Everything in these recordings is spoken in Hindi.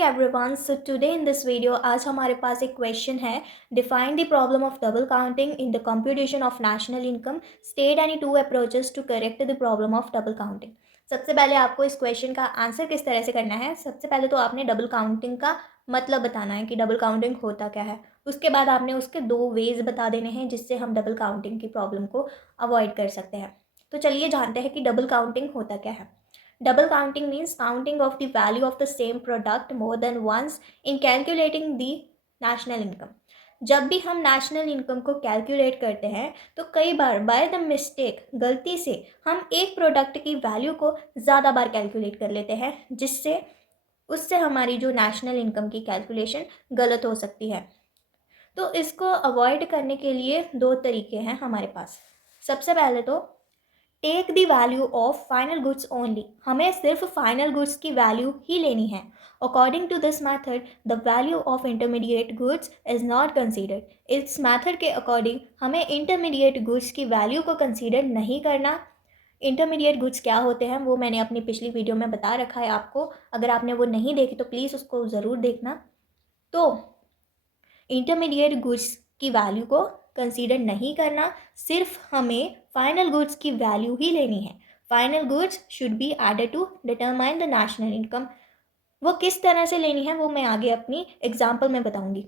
Morning everyone. So today in this video आज हमारे पास एक क्वेश्चन है। Define the problem of double counting in the computation of national income. State any two approaches to correct the problem of double counting. सबसे पहले आपको इस क्वेश्चन का आंसर किस तरह से करना है। सबसे पहले तो आपने डबल काउंटिंग का मतलब बताना है कि डबल काउंटिंग होता क्या है। उसके बाद आपने उसके दो वेज बता देने हैं जिससे हम डबल काउंटिंग की प्रॉब्लम को अवॉइड कर सकते हैं। तो चलिए जानते हैं कि डबल काउंटिंग होता क्या है। Double counting means counting of the value of the same product more than once in calculating the national income. जब भी हम नेशनल इनकम को कैलकुलेट करते हैं तो कई बार बाय द मिस्टेक गलती से हम एक प्रोडक्ट की वैल्यू को ज़्यादा बार कैलकुलेट कर लेते हैं जिससे उससे हमारी जो नेशनल इनकम की कैलकुलेशन गलत हो सकती है। तो इसको अवॉइड करने के लिए दो तरीके हैं हमारे पास। सबसे पहले तो take the value of final goods only. हमें सिर्फ फाइनल गुड्स की वैल्यू ही लेनी है। According to this method the value of intermediate goods is not considered. इस मैथड के अकॉर्डिंग हमें इंटरमीडिएट गुड्स की वैल्यू को कंसीडर नहीं करना। इंटरमीडिएट गुड्स क्या होते हैं वो मैंने अपनी पिछली वीडियो में बता रखा है आपको। अगर आपने वो नहीं देखी तो प्लीज़ उसको ज़रूर देखना। तो इंटरमीडिएट गुड्स की वैल्यू को कंसीडर नहीं करना, सिर्फ हमें फाइनल गुड्स की वैल्यू ही लेनी है। Final goods should be added to determine the national income. वो किस तरह से लेनी है वो मैं आगे अपनी एग्जाम्पल में बताऊंगी।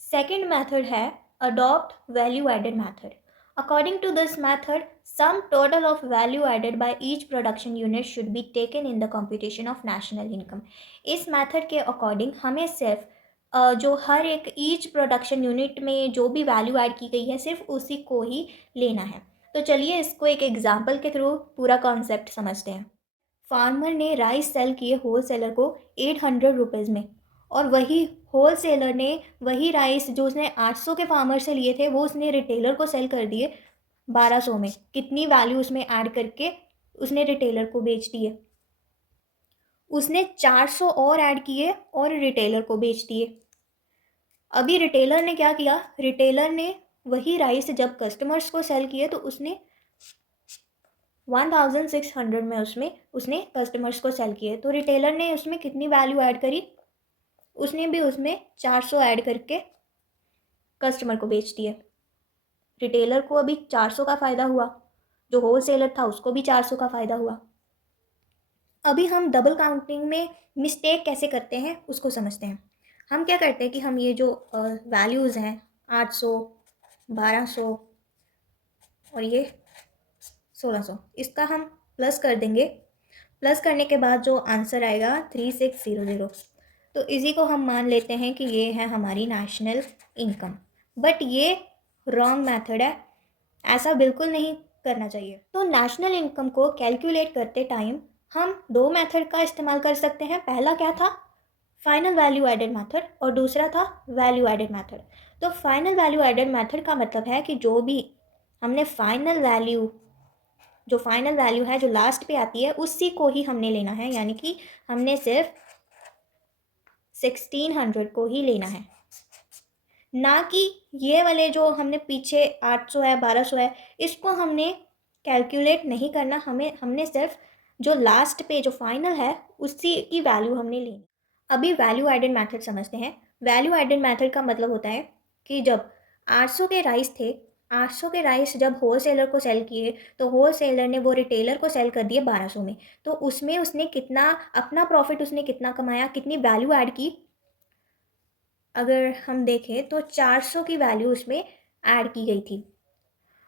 सेकेंड मेथड है adopt value added method. According to this method sum total of value added by each production unit should be taken in the computation of national income. इस मैथड के अकॉर्डिंग हमें सिर्फ जो हर एक ईच प्रोडक्शन यूनिट में जो भी वैल्यू ऐड की गई है सिर्फ उसी को ही लेना है। तो चलिए इसको एक एग्जांपल के थ्रू पूरा कॉन्सेप्ट समझते हैं। फार्मर ने राइस सेल किए होल सेलर को 800 रुपीज़ में, और वही होल सेलर ने वही राइस जो उसने 800 के फार्मर से लिए थे वो उसने रिटेलर को सेल कर दिए 1200 में। कितनी वैल्यू उसमें ऐड करके उसने रिटेलर को बेच दिए? उसने 400 और ऐड किए और रिटेलर को बेच दिए। अभी रिटेलर ने क्या किया? रिटेलर ने वही राइस जब कस्टमर्स को सेल किए तो उसने 1600 में उसने कस्टमर्स को सेल किए। तो रिटेलर ने उसमें कितनी वैल्यू ऐड करी? उसने भी उसमें 400 ऐड करके कस्टमर को बेच दिए। रिटेलर को अभी 400 का फ़ायदा हुआ, जो होल सेलर था उसको भी 400 का फ़ायदा हुआ। अभी हम डबल काउंटिंग में मिस्टेक कैसे करते हैं उसको समझते हैं। हम क्या करते हैं कि हम ये जो वैल्यूज़ हैं 800, 1200 और ये 1600, इसका हम प्लस कर देंगे। प्लस करने के बाद जो आंसर आएगा 3600। तो इसी को हम मान लेते हैं कि ये है हमारी नेशनल इनकम। बट ये रॉन्ग मेथड है, ऐसा बिल्कुल नहीं करना चाहिए। तो नेशनल इनकम को कैलकुलेट करते टाइम हम दो मेथड का इस्तेमाल कर सकते हैं। पहला क्या था? फाइनल वैल्यू एडेड मेथड, और दूसरा था वैल्यू एडेड मेथड। तो फाइनल वैल्यू एडेड मेथड का मतलब है कि जो भी हमने जो फाइनल वैल्यू है जो लास्ट पे आती है उसी को ही हमने लेना है, यानी कि हमने सिर्फ 1600 को ही लेना है, ना कि ये वाले जो हमने पीछे 800 है 1200 है इसको हमने कैलकुलेट नहीं करना। हमने सिर्फ जो लास्ट पे जो फाइनल है उसी की वैल्यू हमने लेनी। अभी वैल्यू एडेड मेथड समझते हैं। वैल्यू एडेड मेथड का मतलब होता है कि जब 800 के राइस थे, 800 के राइस जब होल सेलर को सेल किए तो होल सेलर ने वो रिटेलर को सेल कर दिए 1200 में। तो उसमें उसने कितना अपना प्रॉफिट उसने कितना कमाया, कितनी वैल्यू ऐड की? अगर हम देखें तो 400 की वैल्यू उसमें ऐड की गई थी।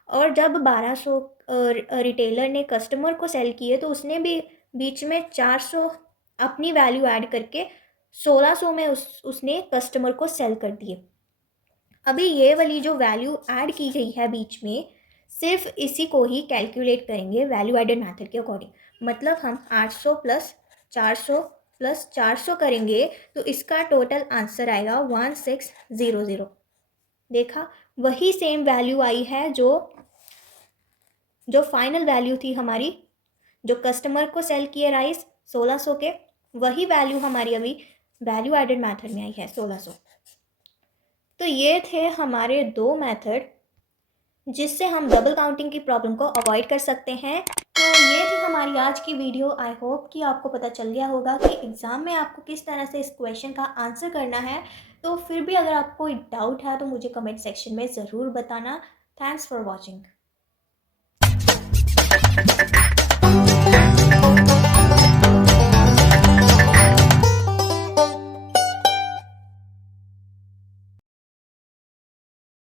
और जब 1200 रिटेलर ने कस्टमर को सेल किए तो उसने भी बीच में 400 अपनी वैल्यू ऐड करके 1600 में उसने कस्टमर को सेल कर दिए। अभी ये वाली जो वैल्यू ऐड की गई है बीच में सिर्फ इसी को ही कैलकुलेट करेंगे वैल्यू एडेड मेथड के अकॉर्डिंग। मतलब हम 800 प्लस 400 प्लस 400 करेंगे तो इसका टोटल आंसर आएगा 1600। देखा, वही सेम वैल्यू आई है जो फाइनल वैल्यू थी हमारी, जो कस्टमर को सेल किए राइस 1600 के, वही वैल्यू हमारी अभी वैल्यू एडेड मेथड में आई है 1600। तो ये थे हमारे दो मेथड जिससे हम डबल काउंटिंग की प्रॉब्लम को अवॉइड कर सकते हैं। तो ये थी हमारी आज की वीडियो। आई होप कि आपको पता चल गया होगा कि एग्ज़ाम में आपको किस तरह से इस क्वेश्चन का आंसर करना है। तो फिर भी अगर आपको कोई डाउट है तो मुझे कमेंट सेक्शन में ज़रूर बताना। Thanks for watching.